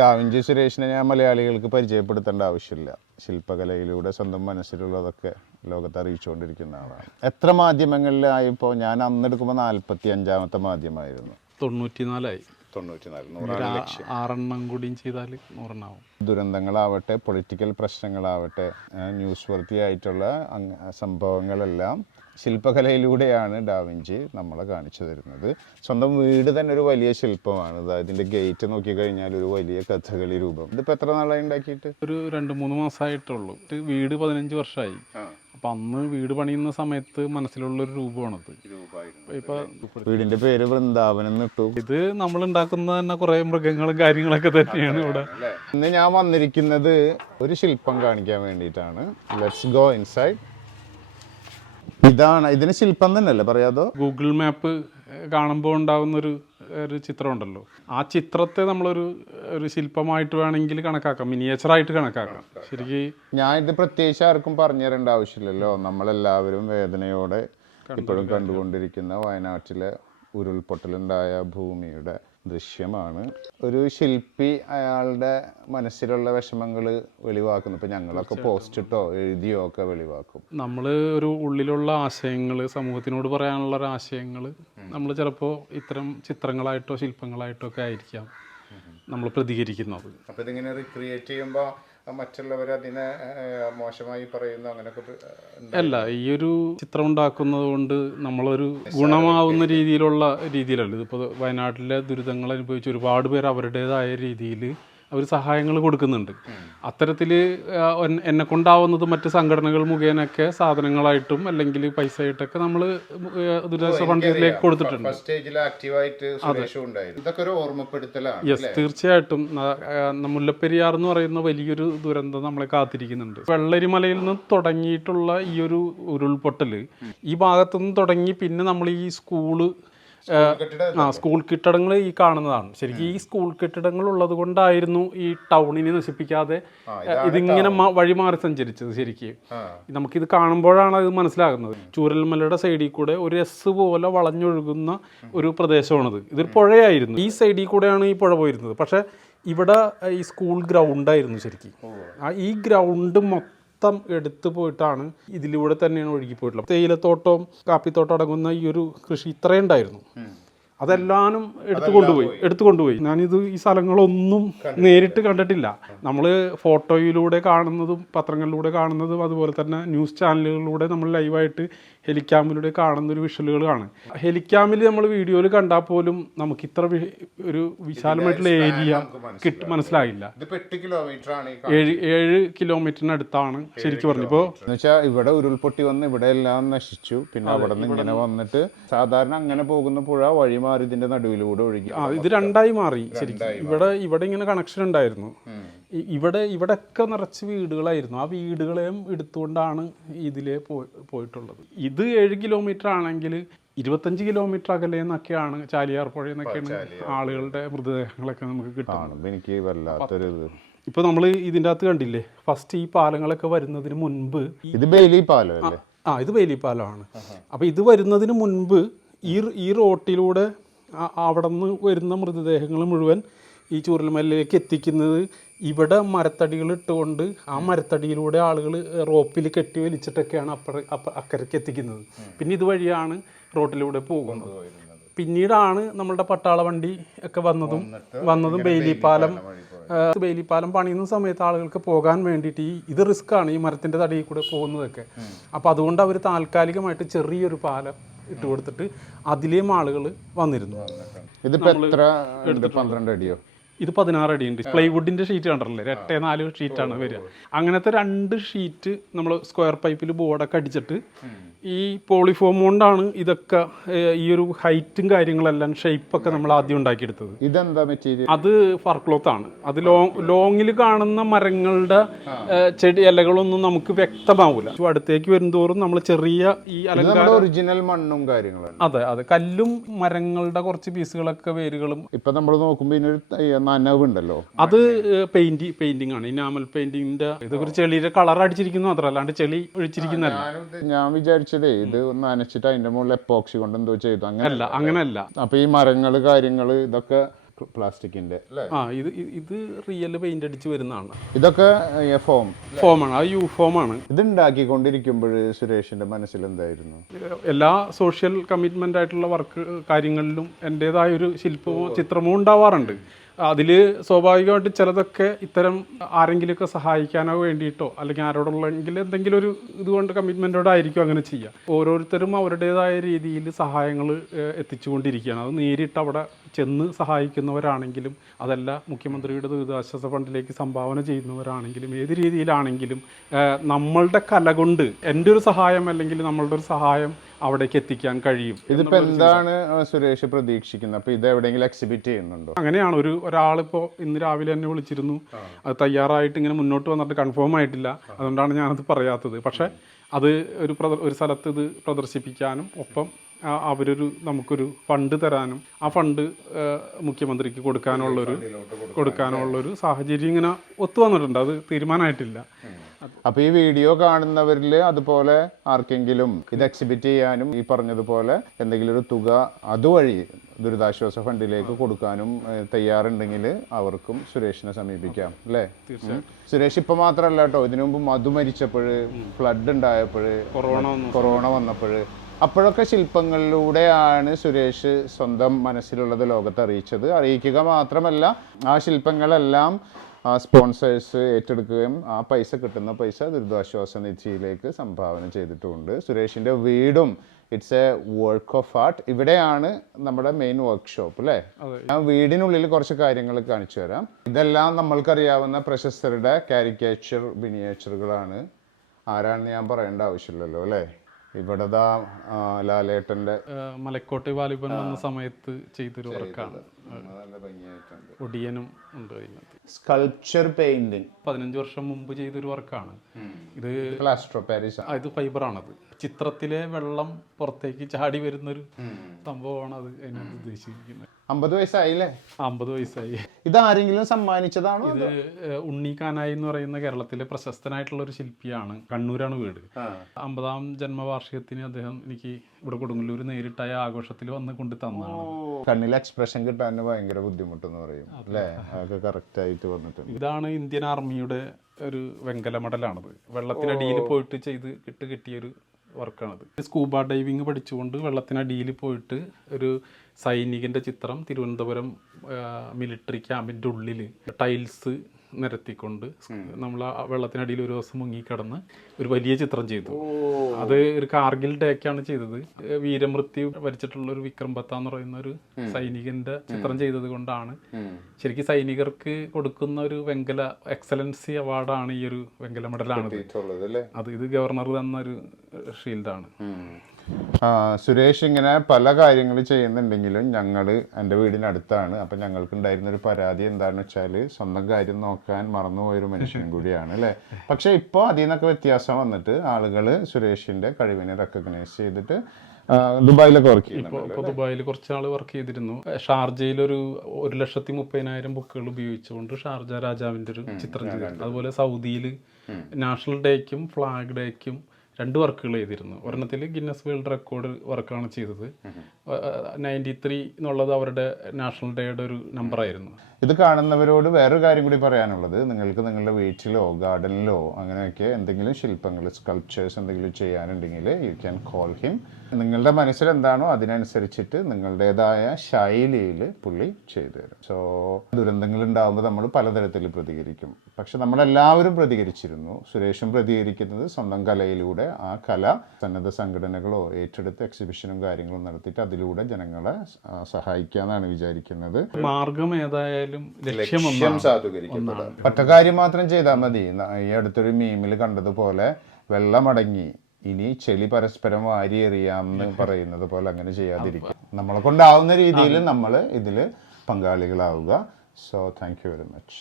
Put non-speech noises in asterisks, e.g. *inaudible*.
Da Vinci സുരേഷിനെ ഞാൻ മലയാളികൾക്ക് പരിചയപ്പെടുത്തേണ്ട ആവശ്യമില്ല. ശില്പകലയിലൂടെ സ്വന്തം മനസ്സിലുള്ളതൊക്കെ ലോകത്തെ അറിയിച്ചുകൊണ്ടിരിക്കുന്ന ആളാണ്. എത്ര മാധ്യമങ്ങളിലായിപ്പോൾ ഞാൻ അന്നെടുക്കുമ്പോൾ നാൽപ്പത്തി അഞ്ചാമത്തെ മാധ്യമമായിരുന്നു. തൊണ്ണൂറ്റിനാലായി. തൊണ്ണൂറ്റിനാല്. ആറെണ്ണം കൂടിയും ചെയ്താൽ നൂറെണ്ണാവും. ദുരന്തങ്ങളാവട്ടെ പൊളിറ്റിക്കൽ പ്രശ്നങ്ങളാവട്ടെ ന്യൂസ് വർത്തി ആയിട്ടുള്ള സംഭവങ്ങളെല്ലാം ശില്പകലയിലൂടെയാണ് ഡാവിഞ്ചി നമ്മളെ കാണിച്ചു തരുന്നത്. സ്വന്തം വീട് തന്നെ ഒരു വലിയ ശില്പമാണ്. ഇതാ ഇതിന്റെ ഗേറ്റ് നോക്കിക്കഴിഞ്ഞാൽ ഒരു വലിയ കഥകളി രൂപം. ഇതിപ്പോ എത്ര നാളായി ഉണ്ടാക്കിയിട്ട്? ഒരു രണ്ട് മൂന്ന് മാസമായിട്ടുള്ളൂ. വീട് പതിനഞ്ച് വർഷമായി. അപ്പം അന്ന് വീട് പണിയുന്ന സമയത്ത് മനസ്സിലുള്ള ഒരു രൂപമാണത് ഇപ്പൊ വീടിന്റെ പേര് വൃന്ദാവനം എന്നിട്ടു ഇത് നമ്മൾ ഉണ്ടാക്കുന്ന തന്നെ കുറെ മൃഗങ്ങളും കാര്യങ്ങളൊക്കെ തന്നെയാണ് ഇവിടെ. ഇന്ന് ഞാൻ വന്നിരിക്കുന്നത് ഒരു ശില്പം കാണിക്കാൻ വേണ്ടിയിട്ടാണ്. ലെറ്റ്സ് ഗോ ഇൻസൈഡ് ഇതാണ് ഇതിന് ശില്പം തന്നെയല്ലേ പറയാതോ? ഗൂഗിൾ മാപ്പ് കാണുമ്പോൾ ഉണ്ടാകുന്ന ഒരു ഒരു ചിത്രം ഉണ്ടല്ലോ ആ ചിത്രത്തെ നമ്മളൊരു ഒരു ശില്പമായിട്ട് വേണമെങ്കിൽ കണക്കാക്കാം മിനിയേച്ചറായിട്ട് കണക്കാക്കാം. ശരിക്കും ഞാൻ ഇത് പ്രത്യേകിച്ച് ആർക്കും പറഞ്ഞു തരേണ്ട ആവശ്യമില്ലല്ലോ. നമ്മളെല്ലാവരും വേദനയോടെ ഇപ്പോഴും കണ്ടുകൊണ്ടിരിക്കുന്ന വയനാട്ടിലെ ഉരുൾപൊട്ടലുണ്ടായ ഭൂമിയുടെ ദൃശ്യമാണ്. ഒരു ശില്പി അയാളുടെ മനസ്സിലുള്ള വിഷമങ്ങൾ വെളിവാക്കുന്നു. ഇപ്പം ഞങ്ങളൊക്കെ പോസ്റ്റ് ഇട്ടോ എഴുതിയോ ഒക്കെ വെളിവാക്കും. നമ്മൾ ഒരു ഉള്ളിലുള്ള ആശയങ്ങൾ സമൂഹത്തിനോട് പറയാനുള്ള ഒരു ആശയങ്ങൾ നമ്മൾ ചിലപ്പോൾ ഇത്തരം ചിത്രങ്ങളായിട്ടോ ശില്പങ്ങളായിട്ടോ ഒക്കെ ആയിരിക്കാം. നമ്മൾ പ്രതികരിക്കുന്നത് അപ്പോൾ ഇതിങ്ങനെ റിക്രിയേറ്റ് ചെയ്യുമ്പോൾ മറ്റുള്ളവർ അതിനെ മോശമായി പറയുന്നു അങ്ങനെയൊക്കെ അല്ല ഈ ഒരു ചിത്രം ഉണ്ടാക്കുന്നത് കൊണ്ട് നമ്മളൊരു ഗുണമാവുന്ന രീതിയിലുള്ള രീതിയിലല്ല. ഇതിപ്പോൾ വയനാട്ടിലെ ദുരിതങ്ങൾ അനുഭവിച്ച ഒരുപാട് പേർ അവരുടേതായ രീതിയിൽ അവർ സഹായങ്ങൾ കൊടുക്കുന്നുണ്ട്. അത്തരത്തിൽ എന്നെ കൊണ്ടാവുന്നത് മറ്റ് സംഘടനകൾ മുഖേനൊക്കെ സാധനങ്ങളായിട്ടും അല്ലെങ്കിൽ പൈസ ആയിട്ടൊക്കെ നമ്മൾ ദുരിതാശ്വാസ ഫണ്ടിലേക്ക് കൊടുത്തിട്ടുണ്ട്. യെസ് തീർച്ചയായിട്ടും. മുല്ലപ്പെരിയാർ എന്ന് പറയുന്ന വലിയൊരു ദുരന്തം നമ്മളെ കാത്തിരിക്കുന്നുണ്ട്. വെള്ളരിമലയിൽ നിന്ന് തുടങ്ങിയിട്ടുള്ള ഈ ഒരു ഉരുൾപൊട്ടൽ ഈ ഭാഗത്തു നിന്ന് തുടങ്ങി പിന്നെ നമ്മൾ ഈ സ്കൂൾ ആ, സ്കൂൾ കെട്ടിടങ്ങൾ ഈ കാണുന്നതാണ്. ശരിക്കും ഈ സ്കൂൾ കെട്ടിടങ്ങൾ ഉള്ളത് കൊണ്ടായിരുന്നു ഈ ടൗണിനെ നശിപ്പിക്കാതെ ഇതിങ്ങനെ വഴിമാറി വഴി മാറി സഞ്ചരിച്ചത് ശരിക്കും. നമുക്കിത് കാണുമ്പോഴാണ് ഇത് മനസ്സിലാകുന്നത്. ചൂരൽമലയുടെ സൈഡിൽ കൂടെ ഒരു എസ് പോലെ വളഞ്ഞൊഴുകുന്ന ഒരു പ്രദേശമാണിത്. ഇതൊരു പുഴയായിരുന്നു. ഈ സൈഡിൽ കൂടെയാണ് ഈ പുഴ പോയിരുന്നത്. പക്ഷെ ഇവിടെ ഈ സ്കൂൾ ഗ്രൗണ്ടായിരുന്നു ശരിക്കും. ആ ഈ ഗ്രൗണ്ട് മൊത്തം എടുത്തു പോയിട്ടാണ് ഇതിലൂടെ തന്നെയാണ് ഒഴുകിപ്പോയിട്ടുള്ളത്. തേയിലത്തോട്ടവും കാപ്പിത്തോട്ടം അടങ്ങുന്ന ഈ ഒരു കൃഷി ഇത്രയും ഉണ്ടായിരുന്നു. അതെല്ലാനും എടുത്തു കൊണ്ടുപോയി. എടുത്തു കൊണ്ടുപോയി. ഞാനിത് ഈ സ്ഥലങ്ങളൊന്നും നേരിട്ട് കണ്ടിട്ടില്ല. നമ്മൾ ഫോട്ടോയിലൂടെ കാണുന്നതും പത്രങ്ങളിലൂടെ കാണുന്നതും അതുപോലെ തന്നെ ന്യൂസ് ചാനലുകളിലൂടെ നമ്മൾ ലൈവായിട്ട് ഹെലിക്യാമിലൂടെ കാണുന്ന ഒരു വിഷ്വലുകളാണ് ഹെലിക്യാമിൽ നമ്മൾ വീഡിയോയിൽ കണ്ടാൽ പോലും നമുക്ക് ഇത്ര ഒരു വിശാലമായിട്ടുള്ള ഏരിയ കിട്ടി മനസ്സിലായില്ല. ഏഴ് ഏഴ് കിലോമീറ്ററിനടുത്താണ് ശരിക്കും പറഞ്ഞു ഇപ്പോൾ എന്നുവെച്ചാൽ ഇവിടെ ഉരുൾപൊട്ടി വന്ന് ഇവിടെ എല്ലാം നശിച്ചു. പിന്നെ അവിടെ നിന്ന് ഇങ്ങനെ വന്നിട്ട് സാധാരണ അങ്ങനെ പോകുന്ന പുഴ വഴി മാറി ഇതിന്റെ നടുവിലൂടെ ഒഴുകി. ആ ഇത് രണ്ടായി മാറി ശരിക്കും. ഇവിടെ ഇവിടെ ഇങ്ങനെ കണക്ഷൻ ഉണ്ടായിരുന്നു. ഇവിടെ ഇവിടെയൊക്കെ നിറച്ച് വീടുകളായിരുന്നു. ആ വീടുകളെയും എടുത്തുകൊണ്ടാണ് ഇതിലെ പോയി- പോയിട്ടുള്ളത്. ഇത് ഏഴ് കിലോമീറ്റർ ആണെങ്കിൽ ഇരുപത്തഞ്ച് കിലോമീറ്റർ അകലെ എന്നൊക്കെയാണ് ചാലിയാർ പുഴ. എന്നൊക്കെയാണ് ആളുകളുടെ മൃതദേഹങ്ങളൊക്കെ നമുക്ക് കിട്ടുന്നത്. ഇപ്പൊ എനിക്ക് വല്ലാത്തൊരു ഇപ്പോൾ നമ്മൾ ഇതിന്റെ അകത്ത് കണ്ടില്ലേ? ഫസ്റ്റ് ഈ പാലങ്ങളൊക്കെ വരുന്നതിന് മുൻപ് ഇത് ബെയിലി പാലം ആ ഇത് ബെയിലി പാലമാണ്. അപ്പൊ ഇത് വരുന്നതിന് മുൻപ് ഈ ഈ റോട്ടിലൂടെ അവിടെ നിന്ന് വരുന്ന മൃതദേഹങ്ങൾ മുഴുവൻ ഈ ചൂരൽമലയിലേക്ക് എത്തിക്കുന്നത് ഇവിടെ മരത്തടികൾ ഇട്ടുകൊണ്ട് ആ മരത്തടിയിലൂടെ ആളുകൾ റോപ്പിൽ കെട്ടി വലിച്ചിട്ടൊക്കെയാണ് അപ്പുറ അപ്പ അക്കരയ്ക്ക് എത്തിക്കുന്നത്. പിന്നെ ഇതുവഴിയാണ് റോട്ടിലൂടെ പോകുന്നത്. പിന്നീടാണ് നമ്മളുടെ പട്ടാള വണ്ടി ഒക്കെ വന്നതും വന്നതും ബെയിലിപ്പാലം ബെയിലിപ്പാലം പണിയുന്ന സമയത്ത് ആളുകൾക്ക് പോകാൻ വേണ്ടിയിട്ട് ഈ ഇത് റിസ്ക് ആണ് ഈ മരത്തിന്റെ തടിയിൽ കൂടെ പോകുന്നതൊക്കെ. അപ്പോൾ അതുകൊണ്ട് അവർ താൽക്കാലികമായിട്ട് ചെറിയൊരു പാലം ഇട്ട് കൊടുത്തിട്ട് അതിലേയും ആളുകൾ വന്നിരുന്നു. ഇതിപ്പോൾ എത്ര പന്ത്രണ്ട് അടിയോ? ഇത് പതിനാറ് ഉണ്ട് പ്ലൈവുഡിന്റെ ഷീറ്റ് കണ്ടല്ലേ എട്ടേ നാല് ഷീറ്റാണ് വരിക. അങ്ങനത്തെ രണ്ട് ഷീറ്റ് നമ്മൾ സ്ക്വയർ പൈപ്പിൽ ബോർഡൊക്കെ അടിച്ചിട്ട് ഈ പോളിഫോം കൊണ്ടാണ് ഇതൊക്കെ ഈ ഒരു ഹൈറ്റും കാര്യങ്ങളെല്ലാം ഷേപ്പൊക്കെ നമ്മൾ ആദ്യം ഉണ്ടാക്കിയെടുത്തത്. ഇതെന്താ മെറ്റീരിയൽ അത് ഫർക്ലോത്ത് ആണ്. അത് ലോങ് ലോങ്ങിൽ കാണുന്ന മരങ്ങളുടെ ചെടി ഇലകളൊന്നും നമുക്ക് വ്യക്തമാവില്ല അടുത്തേക്ക് വരുംതോറും നമ്മൾ ചെറിയ ഈ അലങ്കാര ഒറിജിനൽ മണ്ണും കാര്യങ്ങളും അതെ അതെ. കല്ലും മരങ്ങളുടെ കുറച്ച് പീസുകളൊക്കെ വേരുകളും ഇപ്പൊ നമ്മൾ നോക്കുമ്പോ ഇതിനൊരു നനവുണ്ടല്ലോ അത് പെയിന്റ് പെയിന്റിംഗ് ആണ്. ഇനാമൽ പെയിന്റിങ്ങിന്റെ ഇത് ഒരു ചെളിയുടെ കളർ അടിച്ചിരിക്കുന്നു മാത്രമല്ല അല്ലാണ്ട് ചെളി ഒഴിച്ചിരിക്കുന്നല്ല ഞാൻ വിചാരിച്ചതേ ഇത് ഒന്ന് അനച്ചിട്ട് അതിന്റെ മുകളിൽ എപ്പോക്സി കൊണ്ട് എന്തോ ചെയ്തു. അങ്ങനെ അല്ല അങ്ങനെയല്ല. അപ്പൊ ഈ മരങ്ങൾ കാര്യങ്ങൾ ഇതൊക്കെ പ്ലാസ്റ്റിക്കിന്റെ ആ ഇത് ഇത് റിയൽ പെയിന്റ് അടിച്ച് വരുന്നതാണ്. ഇതൊക്കെ ഫോം ഫോമാണ് ആ യു ഫോമാണ് ഇത് ഉണ്ടാക്കിക്കൊണ്ടിരിക്കുമ്പോൾ സുരേഷിന്റെ മനസ്സിൽ എന്തായിരുന്നു? എല്ലാ സോഷ്യൽ കമ്മിറ്റ്മെന്റ് ആയിട്ടുള്ള വർക്ക് കാര്യങ്ങളിലും എന്റെതായ ഒരു ശില്പമോ ചിത്രമോ ഉണ്ടാവാറുണ്ട്. അതിൽ സ്വാഭാവികമായിട്ട് ചിലതൊക്കെ ഇത്തരം ആരെങ്കിലുമൊക്കെ സഹായിക്കാനോ വേണ്ടിയിട്ടോ അല്ലെങ്കിൽ ആരോടുള്ളെങ്കിൽ എന്തെങ്കിലും ഒരു ഇതുകൊണ്ട് കമ്മിറ്റ്മെന്റോടെ ആയിരിക്കും അങ്ങനെ ചെയ്യുക ഓരോരുത്തരും അവരുടേതായ രീതിയിൽ സഹായങ്ങൾ എത്തിച്ചുകൊണ്ടിരിക്കുകയാണ്. അത് നേരിട്ട് അവിടെ ചെന്ന് സഹായിക്കുന്നവരാണെങ്കിലും അതല്ല മുഖ്യമന്ത്രിയുടെ ദുരിതാശ്വാസ ഫണ്ടിലേക്ക് സംഭാവന ചെയ്യുന്നവരാണെങ്കിലും ഏത് രീതിയിലാണെങ്കിലും നമ്മളുടെ കല കൊണ്ട് എന്റെ ഒരു സഹായം അല്ലെങ്കിൽ നമ്മളുടെ ഒരു സഹായം അവിടേക്ക് എത്തിക്കാൻ കഴിയും ഇതിപ്പോ എന്താണ് സുരേഷ് പ്രതീക്ഷിക്കുന്നത്? അപ്പൊ ഇത് എവിടെയെങ്കിലും എക്സിബിറ്റ് ചെയ്യുന്നുണ്ടോ? അങ്ങനെയാണ് ഒരു ഒരാളിപ്പോ ഇന്ന് രാവിലെ എന്നെ വിളിച്ചിരുന്നു. അത് തയ്യാറായിട്ട് ഇങ്ങനെ മുന്നോട്ട് വന്നിട്ട് കൺഫേം ആയിട്ടില്ല. അതുകൊണ്ടാണ് ഞാനത് പറയാത്തത്. പക്ഷെ അത് ഒരു ഒരു സ്ഥലത്ത് ഇത് പ്രദർശിപ്പിക്കാനും ഒപ്പം അവരൊരു നമുക്കൊരു ഫണ്ട് തരാനും ആ ഫണ്ട് മുഖ്യമന്ത്രിക്ക് കൊടുക്കാനുള്ളൊരു കൊടുക്കാനുള്ളൊരു സാഹചര്യം ഇങ്ങനെ ഒത്തു വന്നിട്ടുണ്ട്. അത് തീരുമാനമായിട്ടില്ല അപ്പൊ ഈ വീഡിയോ കാണുന്നവരിൽ അതുപോലെ ആർക്കെങ്കിലും ഇത് എക്സിബിറ്റ് ചെയ്യാനും ഈ പറഞ്ഞതുപോലെ എന്തെങ്കിലും ഒരു തുക അതുവഴി ദുരിതാശ്വാസ ഫണ്ടിലേക്ക് കൊടുക്കാനും തയ്യാറുണ്ടെങ്കിൽ അവർക്കും സുരേഷിനെ സമീപിക്കാം അല്ലേ? സുരേഷ് ഇപ്പൊ മാത്രമല്ല കേട്ടോ ഇതിനു മുമ്പ് മധു മരിച്ചപ്പോഴ് ഫ്ലഡ് ഉണ്ടായപ്പോഴ് കൊറോണ കൊറോണ വന്നപ്പോഴ്. അപ്പോഴൊക്കെ ശില്പങ്ങളിലൂടെയാണ് സുരേഷ് സ്വന്തം മനസ്സിലുള്ളത് ലോകത്ത് അറിയിച്ചത്. അറിയിക്കുക മാത്രമല്ല ആ ശില്പങ്ങളെല്ലാം സ്പോൺസേഴ്സ് ഏറ്റെടുക്കുകയും ആ പൈസ കിട്ടുന്ന പൈസ ദുരിതാശ്വാസ നിധിയിലേക്ക് സംഭാവന ചെയ്തിട്ടുമുണ്ട് സുരേഷിന്റെ വീടും it's a work of art ഇവിടെയാണ് നമ്മുടെ മെയിൻ വർക്ക്ഷോപ്പ് അല്ലേ? ഞാൻ വീടിനുള്ളിൽ കുറച്ച് കാര്യങ്ങൾ കാണിച്ചു തരാം. ഇതെല്ലാം നമ്മൾക്കറിയാവുന്ന പ്രശസ്തരുടെ കാരിക്കേച്ചർ മിനിയേച്ചറുകളാണ് ആരാണെന്ന് ഞാൻ പറയേണ്ട ആവശ്യമില്ലല്ലോ അല്ലേ? ഇവിടെ ലാലേട്ടന്റെ മലക്കോട്ടെ വാലിബൻ വന്ന സമയത്ത് ചെയ്തൊരു വർക്കാണ്. ഒടിയനും ഉണ്ട് സ്കൾപ്ചർ പെയിന്റിങ് പതിനഞ്ച് വർഷം മുമ്പ് ചെയ്തൊരു വർക്കാണ്. ഇത് പ്ലാസ്റ്റർ പാരീസ്. ഇത് ഫൈബർ ആണത് ചിത്രത്തിലെ വെള്ളം പുറത്തേക്ക് ചാടി വരുന്നൊരു സംഭവമാണ് അത് അതിനകത്ത് ഉദ്ദേശിക്കുന്നത് അമ്പത് വയസ്സായില്ലേ? അമ്പത് വയസ്സായി. ഇത് ആരെങ്കിലും സമ്മാനിച്ചതാണോ ഇത് ഉണ്ണിക്കാനായി ഉണ്ണി കാനായി എന്ന് പറയുന്ന കേരളത്തിലെ പ്രശസ്തനായിട്ടുള്ള ഒരു ശില്പിയാണ്. കണ്ണൂരാണ് വീട്. അമ്പതാം ജന്മവാർഷികത്തിന് അദ്ദേഹം എനിക്ക് ഇവിടെ കൊടുങ്ങല്ലൂർ നേരിട്ടായ ആഘോഷത്തിൽ വന്ന് കൊണ്ട് തന്നതാണ്. കണ്ണിൽ എക്സ്പ്രഷൻ കിട്ടാൻ ഭയങ്കര ബുദ്ധിമുട്ടെന്ന് പറയും അല്ലേ? അതൊക്കെ കറക്റ്റ് ആയിട്ട് വന്നിട്ടുണ്ട്. ഇതാണ് ഇന്ത്യൻ ആർമിയുടെ ഒരു വെങ്കല മെഡലാണത്. വെള്ളത്തിനടിയിൽ പോയിട്ട് ചെയ്ത് കിട്ട് കിട്ടിയൊരു വർക്കാണത്. സ്കൂബ ഡൈവിങ് പഠിച്ചുകൊണ്ട് വെള്ളത്തിനടിയിൽ പോയിട്ട് ഒരു സൈനികന്റെ ചിത്രം തിരുവനന്തപുരം മിലിറ്ററി ക്യാമ്പിന്റെ ഉള്ളിൽ ടൈൽസ് നിരത്തിക്കൊണ്ട് നമ്മൾ ആ വെള്ളത്തിനടിയിൽ ഒരു ദിവസം മുങ്ങിക്കിടന്ന് ഒരു വലിയ ചിത്രം ചെയ്തു. അത് ഒരു കാർഗിൽ ഡേക്കാണ് ചെയ്തത്. വീരമൃത്യു വരിച്ചിട്ടുള്ള ഒരു വിക്രം ബത്ത എന്ന് പറയുന്ന ഒരു സൈനികന്റെ ചിത്രം ചെയ്തത് കൊണ്ടാണ്. ശരിക്കും സൈനികർക്ക് കൊടുക്കുന്ന ഒരു വെങ്കല എക്സലൻസി അവാർഡാണ് ഈ ഒരു വെങ്കല മെഡലാണ് അത് ഇത് ഗവർണർ തന്ന ഒരു ഷീൽഡാണ് സുരേഷ് ഇങ്ങനെ പല കാര്യങ്ങൾ ചെയ്യുന്നുണ്ടെങ്കിലും ഞങ്ങൾ എന്റെ വീടിനടുത്താണ്. അപ്പം ഞങ്ങൾക്ക് ഉണ്ടായിരുന്ന ഒരു പരാതി എന്താണെന്ന് വെച്ചാൽ സ്വന്തം കാര്യം നോക്കാൻ മറന്നുപോയൊരു മനുഷ്യനും *laughs* കൂടിയാണ് അല്ലേ? പക്ഷേ ഇപ്പോൾ അതിൽ നിന്നൊക്കെ വ്യത്യാസം വന്നിട്ട് ആളുകൾ സുരേഷിന്റെ കഴിവിനെ റെക്കഗ്നൈസ് ചെയ്തിട്ട് ദുബായിലൊക്കെ വർക്ക് ചെയ്യുന്നു ഇപ്പോൾ ദുബായിൽ കുറച്ച് നാൾ വർക്ക് ചെയ്തിരുന്നു. ഷാർജയിൽ ഒരു ഒരു ലക്ഷത്തി മുപ്പതിനായിരം ബുക്കുകൾ ഉപയോഗിച്ചുകൊണ്ട് ഷാർജ രാജാവിന്റെ ഒരു ചിത്രം അതുപോലെ സൗദിയിൽ നാഷണൽ ഡേക്കും ഫ്ലാഗ് ഡേക്കും രണ്ട് വർക്കുകൾ ചെയ്തിരുന്നു. ഒരെണ്ണത്തിൽ ഗിന്നസ് വേൾഡ് റെക്കോർഡ് വർക്കാണ് ചെയ്തത്. നയന്റി ത്രീ എന്നുള്ളത് അവരുടെ നാഷണൽ ഡേയുടെ ഒരു നമ്പറായിരുന്നു ഇത് കാണുന്നവരോട് വേറൊരു കാര്യം കൂടി പറയാനുള്ളത്. നിങ്ങൾക്ക് നിങ്ങളുടെ വീട്ടിലോ ഗാർഡനിലോ അങ്ങനെയൊക്കെ എന്തെങ്കിലും ശില്പങ്ങൾ സ്കൾപ്ചേഴ്സ് എന്തെങ്കിലും ചെയ്യാനുണ്ടെങ്കിൽ യു ക്യാൻ കോൾ ഹിം നിങ്ങളുടെ മനസ്സിൽ എന്താണോ അതിനനുസരിച്ചിട്ട് നിങ്ങളുടേതായ ശൈലിയിൽ പുള്ളി ചെയ്തു തരും. സോ ദുരന്തങ്ങൾ ഉണ്ടാകുമ്പോൾ നമ്മൾ പലതരത്തിൽ പ്രതികരിക്കും. പക്ഷെ നമ്മളെല്ലാവരും പ്രതികരിച്ചിരുന്നു. സുരേഷും പ്രതികരിക്കുന്നത് സ്വന്തം കലയിലൂടെ ആ കല സന്നദ്ധ സംഘടനകളോ ഏറ്റെടുത്ത് എക്സിബിഷനും കാര്യങ്ങളും നടത്തിയിട്ട് അതിലൂടെ ജനങ്ങളെ സഹായിക്കാന്നാണ് വിചാരിക്കുന്നത്. മാർഗം ഏതായാലും ലക്ഷ്യം ഒറ്റ കാര്യം മാത്രം ചെയ്താൽ മതി. ഈ അടുത്തൊരു മീമിൽ കണ്ടതുപോലെ വെള്ളമടങ്ങി ഇനി ചെളി പരസ്പരം വാരി എറിയാമെന്ന് *laughs* പറയുന്നത് പോലെ അങ്ങനെ ചെയ്യാതിരിക്കുക. നമ്മളെ കൊണ്ടാവുന്ന രീതിയിൽ നമ്മൾ ഇതിൽ പങ്കാളികളാവുക. So thank you very much